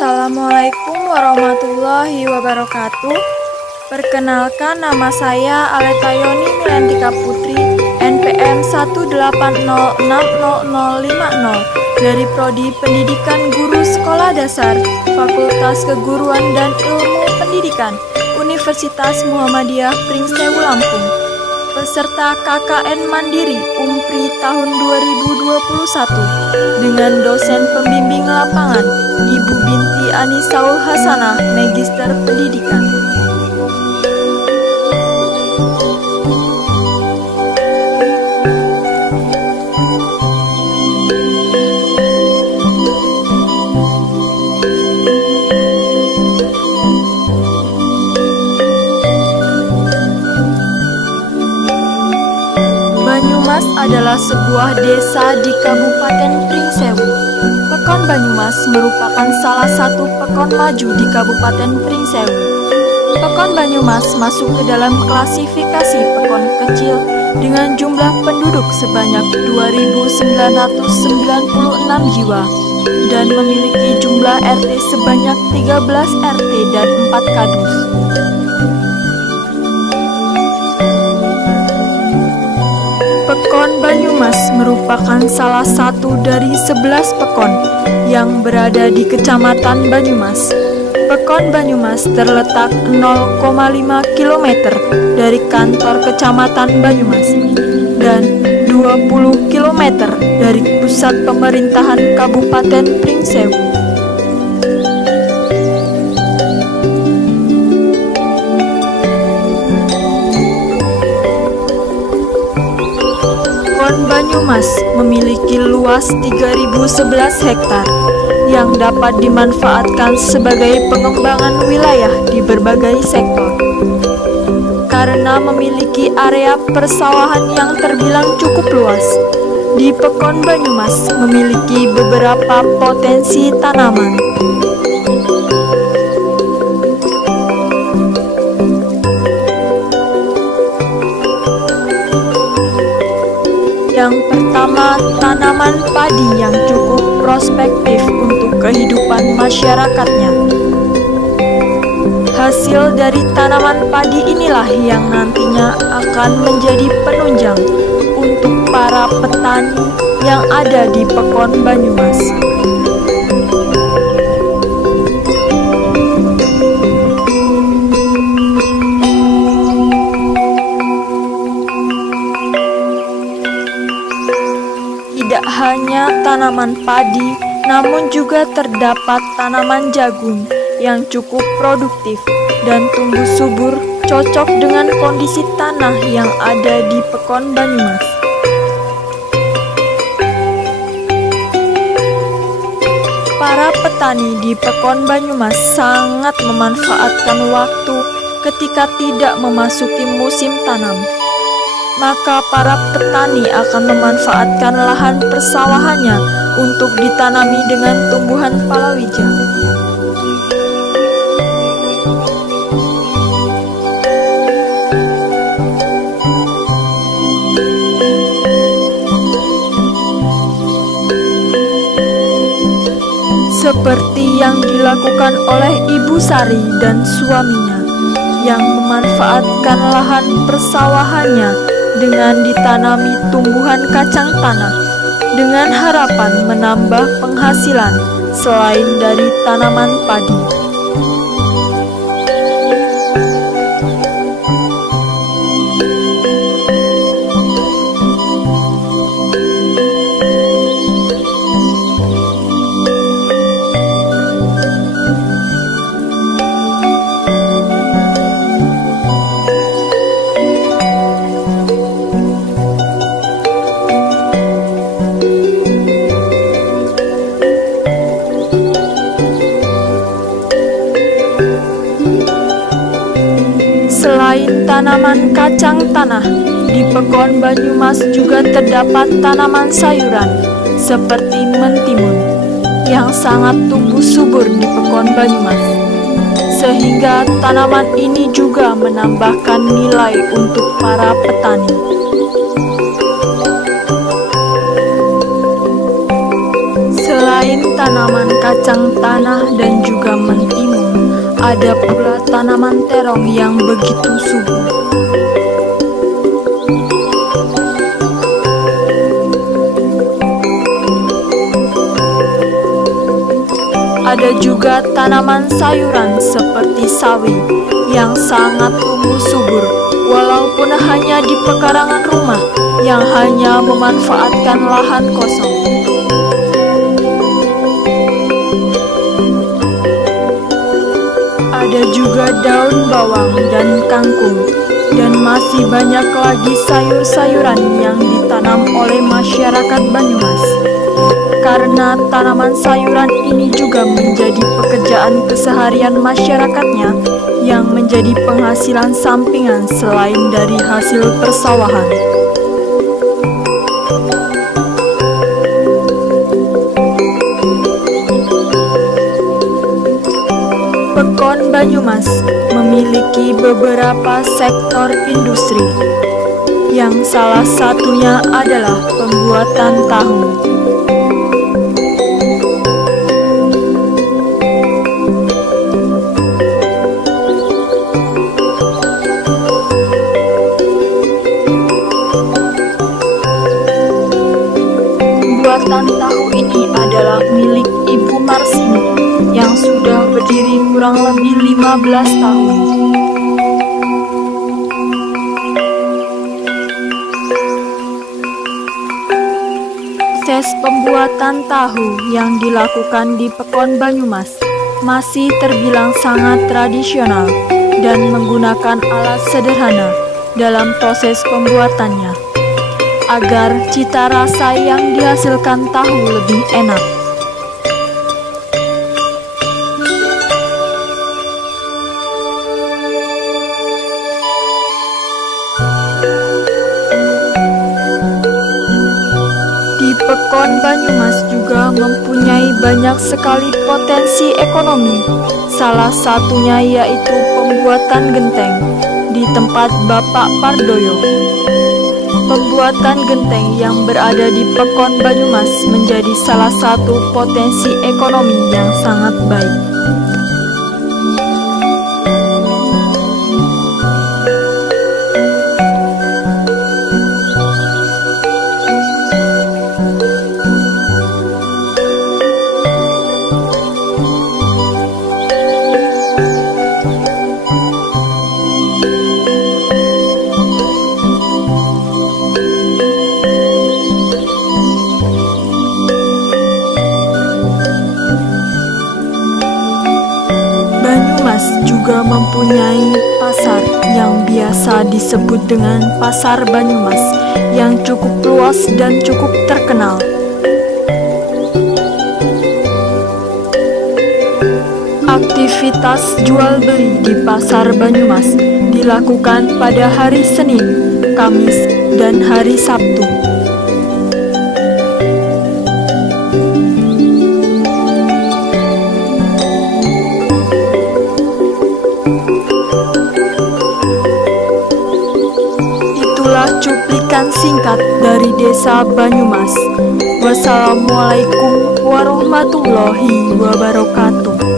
Assalamualaikum warahmatullahi wabarakatuh. Perkenalkan, nama saya Aleta Yoni Milentika Putri, NPM 180600050 dari Prodi Pendidikan Guru Sekolah Dasar, Fakultas Keguruan dan Ilmu Pendidikan, Universitas Muhammadiyah Pringsewu Lampung. Peserta KKN Mandiri Umpri tahun 2021 dengan dosen pembimbing lapangan Ibu Binti Anisaul Hasanah, Magister Pendidikan. Banyumas adalah sebuah desa di Kabupaten Pringsewu. Pekon Banyumas merupakan salah satu pekon maju di Kabupaten Pringsewu. Pekon Banyumas masuk ke dalam klasifikasi pekon kecil dengan jumlah penduduk sebanyak 2.996 jiwa dan memiliki jumlah RT sebanyak 13 RT dan 4 kadus. Pekon Banyumas merupakan salah satu dari 11 pekon yang berada di Kecamatan Banyumas. Pekon Banyumas terletak 0,5 km dari kantor Kecamatan Banyumas dan 20 km dari pusat pemerintahan Kabupaten Pringsewu. Pekon Banyumas memiliki luas 3.011 hektar yang dapat dimanfaatkan sebagai pengembangan wilayah di berbagai sektor. Karena memiliki area persawahan yang terbilang cukup luas, di Pekon Banyumas memiliki beberapa potensi tanaman. Yang pertama, tanaman padi yang cukup prospektif untuk kehidupan masyarakatnya. Hasil dari tanaman padi inilah yang nantinya akan menjadi penunjang untuk para petani yang ada di Pekon Banyumas. Tidak hanya tanaman padi, namun juga terdapat tanaman jagung yang cukup produktif dan tumbuh subur, cocok dengan kondisi tanah yang ada di Pekon Banyumas. Para petani di Pekon Banyumas sangat memanfaatkan waktu ketika tidak memasuki musim tanam. Maka para petani akan memanfaatkan lahan persawahannya untuk ditanami dengan tumbuhan palawija. Seperti yang dilakukan oleh Ibu Sari dan suaminya yang memanfaatkan lahan persawahannya dengan ditanami tumbuhan kacang tanah dengan harapan menambah penghasilan selain dari tanaman padi. Selain tanaman kacang tanah, di Pekon Banyumas juga terdapat tanaman sayuran seperti mentimun yang sangat tumbuh subur di Pekon Banyumas. Sehingga tanaman ini juga menambahkan nilai untuk para petani. Selain tanaman kacang tanah dan juga mentimun. Ada pula tanaman terong yang begitu subur. Ada juga tanaman sayuran seperti sawi yang sangat tumbuh subur, walaupun hanya di pekarangan rumah yang hanya memanfaatkan lahan kosong. Ada juga daun bawang dan kangkung, dan masih banyak lagi sayur-sayuran yang ditanam oleh masyarakat Banyumas. Karena tanaman sayuran ini juga menjadi pekerjaan keseharian masyarakatnya yang menjadi penghasilan sampingan selain dari hasil persawahan. Pekon Banyumas memiliki beberapa sektor industri, yang salah satunya adalah pembuatan tahu. Pembuatan tahu ini adalah milik Ibu Marsini yang sudah berdiri kurang lebih 15 tahun. Proses pembuatan tahu yang dilakukan di Pekon Banyumas masih terbilang sangat tradisional dan menggunakan alat sederhana dalam proses pembuatannya, agar cita rasa yang dihasilkan tahu lebih enak. Di Pekon Banyumas juga mempunyai banyak sekali potensi ekonomi. Salah satunya yaitu pembuatan genteng di tempat Bapak Pardoyo. Pembuatan genteng yang berada di Pekon Banyumas menjadi salah satu potensi ekonomi yang sangat baik. Banyumas juga mempunyai pasar yang biasa disebut dengan Pasar Banyumas yang cukup luas dan cukup terkenal. Aktivitas jual beli di Pasar Banyumas dilakukan pada hari Senin, Kamis, dan hari Sabtu. Cuplikan singkat dari Desa Banyumas. Wassalamualaikum warahmatullahi wabarakatuh.